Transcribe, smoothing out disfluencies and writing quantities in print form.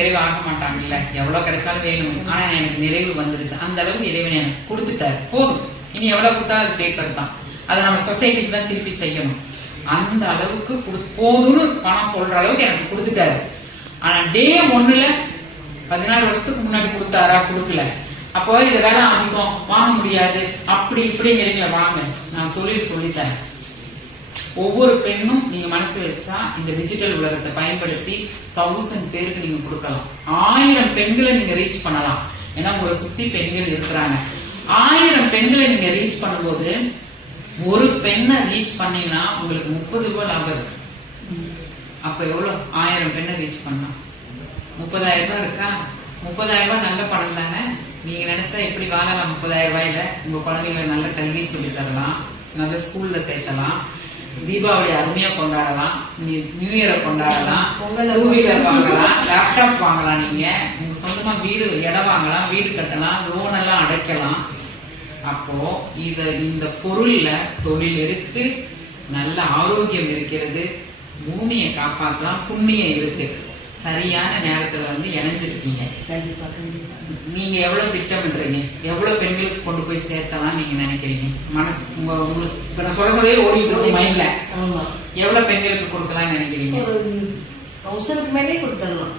நிறைவு ஆக மாட்டாங்கல்ல, எவ்வளவு கிடைச்சாலும் வேணும், ஆனா எனக்கு நிறைவு வந்துருச்சு, அந்த அளவுக்கு இறைவன் எனக்கு கொடுத்துட்டாரு, போதும், இனி எவ்வளவு கொடுத்தா அது பேப்பர் தான், அதை நம்ம சொசைட்டிக்கு தான் திருப்பி செய்யணும், அந்த அளவுக்கு போதும்னு பணம் சொல்ற அளவுக்கு எனக்கு கொடுத்துட்டாரு. ஆனா டே 1ல 16 வருஷத்துக்கு முன்னாடி கொடுத்தாரா, கொடுக்கல, அப்போ இதை வேற அதிகம் வாங்க முடியாது, அப்படி இப்படிங்கிறீங்களா, வாங்க நான் தொழில் சொல்லித்தரேன். ஒவ்வொரு பெண்ணும் நீங்க மனசு வச்சா இந்த டிஜிட்டல் உலகத்தை பயன்படுத்தி 1000 பேருக்கு நீங்க கொடுக்கலாம், 1000 பெண்களை நீங்க ரீச் பண்ணலாம். ஏன்னா உங்களை சுத்தி பெண்கள் இருக்கிறாங்க. 1000 பெண்களை நீங்க ரீச் பண்ணும்போது ஒரு பெண்ணை ரீச் பண்ணீங்கன்னா உங்களுக்கு 30 ரூபாய் லாபம். அப்ப எவ்வளவு? 1000 பெண்ணை ரீச் பண்ணா 30,000 ரூபாய் இருக்கா? 30,000 ரூபாய் நல்ல பணம் தானே. நீங்க நினைச்சா எப்படி வாழலாம் 30,000 ரூபாயில? உங்க குழந்தைகளை நல்ல கல்வி சொல்லி தரலாம், நல்ல ஸ்கூல்ல சேர்த்தலாம், தீபாவளி அருமையா கொண்டாடலாம், நியூ இயரை கொண்டாடலாம், 2 வீலர் வாங்கலாம், லேப்டாப் வாங்கலாம், நீங்க உங்க சொந்தமா வீடு இடம் வாங்கலாம், வீடு கட்டலாம், லோன் எல்லாம் அடைக்கலாம். அப்போ இந்த பொருள்ல தொழில் இருக்கு, நல்ல ஆரோக்கியம் இருக்கிறது, பூமியை காப்பாற்றலாம், புண்ணியம் இருக்கு. சரியான நேரத்துல இணைஞ்சிருக்கீங்க. நீங்க எவ்வளவு திட்டமிடுறீங்க, எவ்வளவு பெண்களுக்கு கொண்டு போய் சேர்த்தலாம் நீங்க நினைக்கிறீங்க? மனசு உங்களுக்கு நான் சொல்றதே ஓடிட்டு இருக்கு மைண்ட்ல. எவ்வளவு பெண்களுக்கு கொடுக்கலாம்னு நினைக்கிறீங்க? 1000 மேலே கொடுத்துடலாம்.